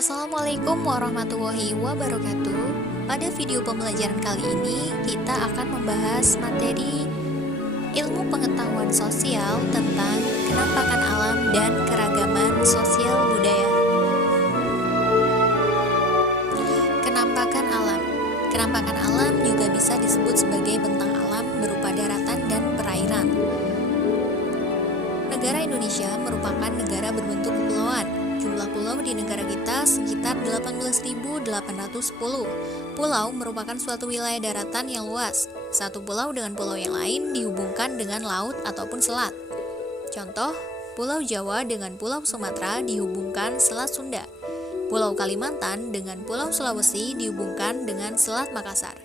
Assalamualaikum warahmatullahi wabarakatuh. Pada video pembelajaran kali ini, kita akan membahas materi ilmu pengetahuan sosial tentang kenampakan alam dan keragaman sosial budaya. Kenampakan alam. Kenampakan alam juga bisa disebut sebagai bentang alam berupa daratan dan perairan. Negara Indonesia merupakan negara berbentuk kepulauan. Jumlah pulau di negara kita sekitar 18.810. Pulau merupakan suatu wilayah daratan yang luas. Satu pulau dengan pulau yang lain dihubungkan dengan laut ataupun selat. Contoh, Pulau Jawa dengan Pulau Sumatera dihubungkan Selat Sunda. Pulau Kalimantan dengan Pulau Sulawesi dihubungkan dengan Selat Makassar.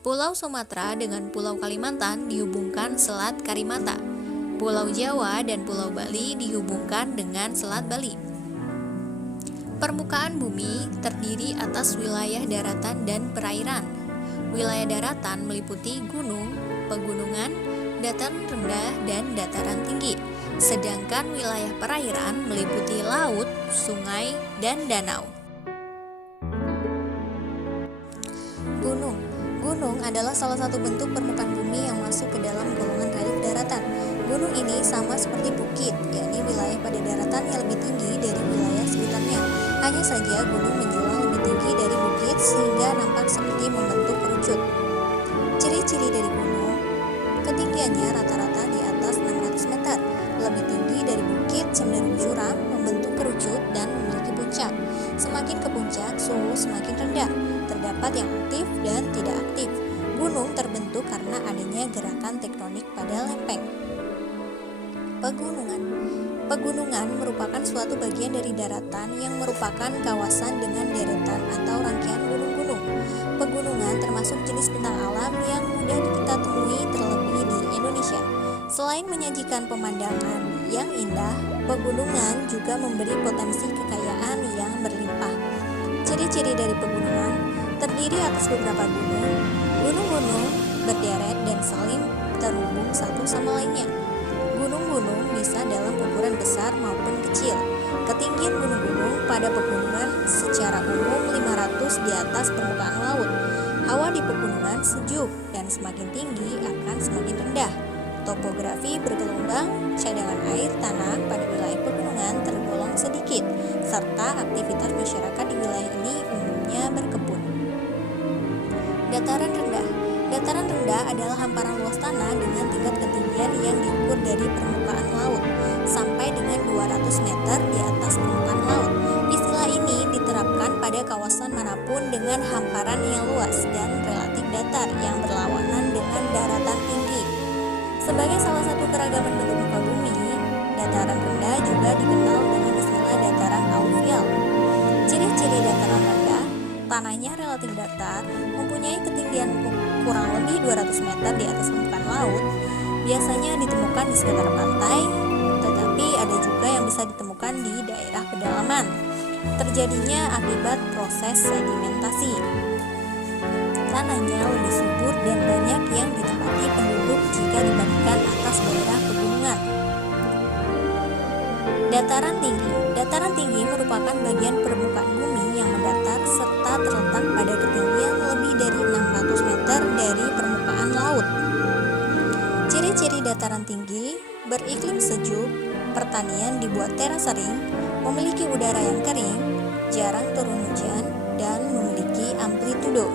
Pulau Sumatera dengan Pulau Kalimantan dihubungkan Selat Karimata. Pulau Jawa dan Pulau Bali dihubungkan dengan Selat Bali. Permukaan bumi terdiri atas wilayah daratan dan perairan. Wilayah daratan meliputi gunung, pegunungan, dataran rendah, dan dataran tinggi. Sedangkan wilayah perairan meliputi laut, sungai, dan danau. Gunung. Gunung adalah salah satu bentuk permukaan bumi yang masuk ke dalam golongan relief daratan. Gunung ini sama seperti bukit, yakni wilayah pada daratan yang lebih tinggi dari wilayah sekitarnya. Hanya saja gunung menjulang lebih tinggi dari bukit sehingga nampak seperti membentuk kerucut. Ciri-ciri dari gunung: ketinggiannya rata-rata di atas 600 meter, lebih tinggi dari bukit, cenderung curam, membentuk kerucut, dan memiliki puncak. Semakin ke puncak, suhu semakin rendah, terdapat yang aktif dan tidak aktif. Gunung terbentuk karena adanya gerakan tektonik pada lempeng. Pegunungan. Pegunungan merupakan suatu bagian dari daratan yang merupakan kawasan dengan deretan atau rangkaian gunung-gunung. Pegunungan termasuk jenis bentang alam yang mudah kita temui terlebih di Indonesia. Selain menyajikan pemandangan yang indah, pegunungan juga memberi potensi kekayaan yang berlimpah. Ciri-ciri dari pegunungan: terdiri atas beberapa gunung. Gunung-gunung berderet dan saling terhubung satu sama lainnya. Gunung-gunung bisa dalam ukuran besar maupun kecil. Ketinggian gunung-gunung pada pegunungan secara umum 500 di atas permukaan laut. Hawa di pegunungan sejuk dan semakin tinggi akan semakin rendah. Topografi bergelombang, cadangan air tanah pada wilayah pegunungan tergolong sedikit, serta aktivitas masyarakat di wilayah ini umumnya berkebun. Dataran rendah. Dataran rendah adalah hamparan luas tanah dengan tingkat ketinggian yang diukur dari permukaan laut sampai dengan 200 meter di atas permukaan laut. Istilah ini diterapkan pada kawasan manapun dengan hamparan yang luas dan relatif datar yang berlawanan dengan daratan tinggi. Sebagai salah satu keragaman bentuk muka bumi, dataran rendah juga dikenal dengan istilah dataran aluvial. Ciri-ciri dataran rendah: tanahnya relatif datar, mempunyai ketinggian kurang lebih 200 meter di atas permukaan laut, biasanya ditemukan di sekitar pantai, tetapi ada juga yang bisa ditemukan di daerah pedalaman. Terjadinya akibat proses sedimentasi. Tanahnya lebih subur dan banyak yang ditempati penduduk jika dibandingkan atas daerah pegunungan. Dataran tinggi. Dataran tinggi merupakan bagian permukaan bumi yang mendatar serta terletak pada ketinggian lebih dari 600 meter dari permukaan laut. Ciri-ciri dataran tinggi: beriklim sejuk, pertanian dibuat teras sering, memiliki udara yang kering, jarang turun hujan, dan memiliki amplitudo.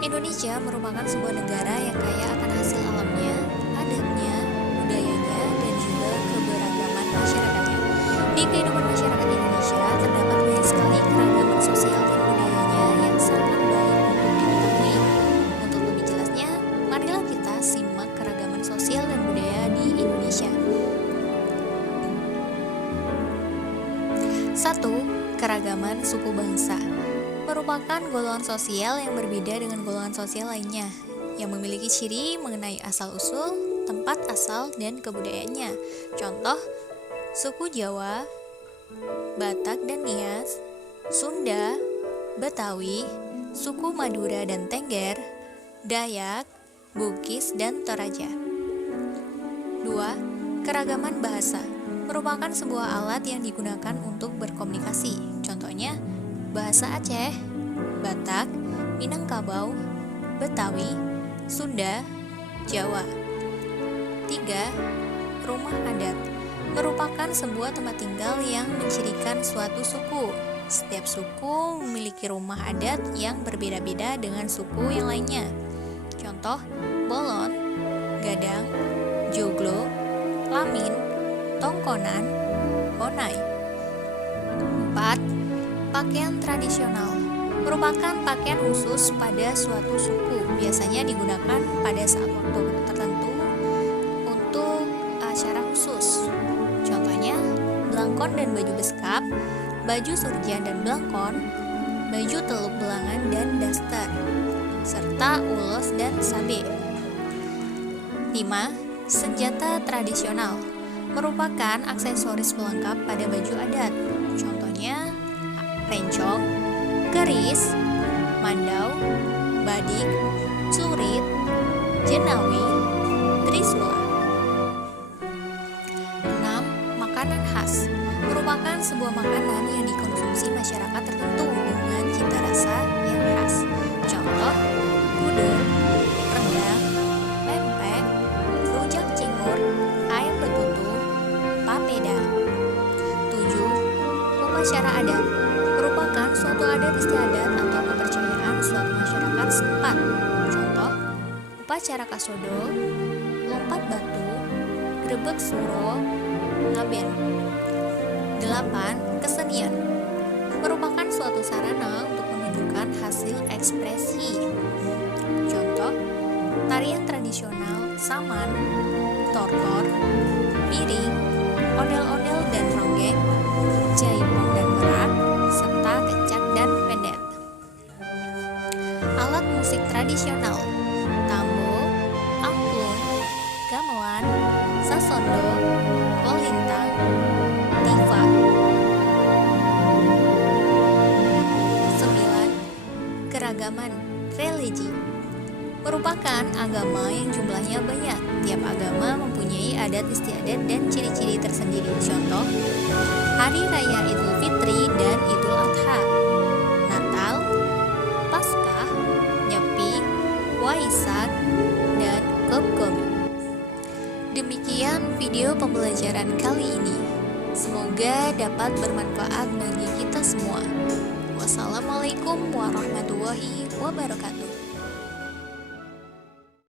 Indonesia merupakan sebuah negara yang kaya akan hasil alamnya, adatnya, budayanya, dan juga keberagaman masyarakatnya. Di kehidupan masyarakat Indonesia terdapat banyak sekali keragaman sosial dan budayanya yang sangat baik untuk diketahui. Untuk lebih jelasnya, marilah kita simak keragaman sosial dan budaya di Indonesia. 1. Keragaman suku bangsa merupakan golongan sosial yang berbeda dengan golongan sosial lainnya, yang memiliki ciri mengenai asal-usul, tempat asal, dan kebudayaannya. Contoh, suku Jawa, Batak, dan Nias Sunda, Betawi, suku Madura dan Tengger, Dayak, Bugis, dan Toraja. 2. Keragaman bahasa merupakan sebuah alat yang digunakan untuk berkomunikasi. Contohnya, bahasa Aceh, Batak, Minangkabau, Betawi, Sunda, Jawa. 3. Rumah adat merupakan sebuah tempat tinggal yang mencirikan suatu suku. Setiap suku memiliki rumah adat yang berbeda-beda dengan suku yang lainnya. Contoh, Bolon, Gadang, Joglo, Lamin, Tongkonan, Honai. 4. Pakaian tradisional merupakan pakaian khusus pada suatu suku. Biasanya digunakan pada saat waktu tertentu untuk acara khusus. Contohnya, belangkon dan baju beskap, baju surjan dan belangkon, baju teluk belangan dan daster, serta ulos dan sabe. 5. Senjata tradisional merupakan aksesoris pelengkap pada baju adat. Contohnya, rencong, keris, mandau, badik, curit, jenawi, trisula. 6. Makanan khas merupakan sebuah makanan yang dikonsumsi masyarakat tertentu dengan cita rasa yang khas. Contoh, gudeg, rendang, pempek, rujak cingur, ayam betutu, papeda. 7. Upacara adat merupakan suatu adat istiadat atau kepercayaan suatu masyarakat setempat. Contoh, upacara kasodo, lompat batu, grebek suro, ngaben. 8. Kesenian merupakan suatu sarana untuk menunjukkan hasil ekspresi. Contoh, tarian tradisional Saman, Tortor, Piring, Ondel-ondel dan Ronggeng, Jaipong dan Merak, serta Kecak dan Pendet. Alat musik tradisional: tambo, angklung, gamelan, sasondo, kolintang, tifa. 9. Keragaman religi merupakan agama yang jumlahnya banyak. Tiap agama mempunyai adat istiadat dan ciri-ciri tersendiri. Contoh, Hari Raya Idul Fitri dan Idul Adha, Natal, Paskah, Nyepi, Waisak, dan Gom-Gom. Demikian video pembelajaran kali ini. Semoga dapat bermanfaat bagi kita semua. Wassalamualaikum warahmatullahi wabarakatuh.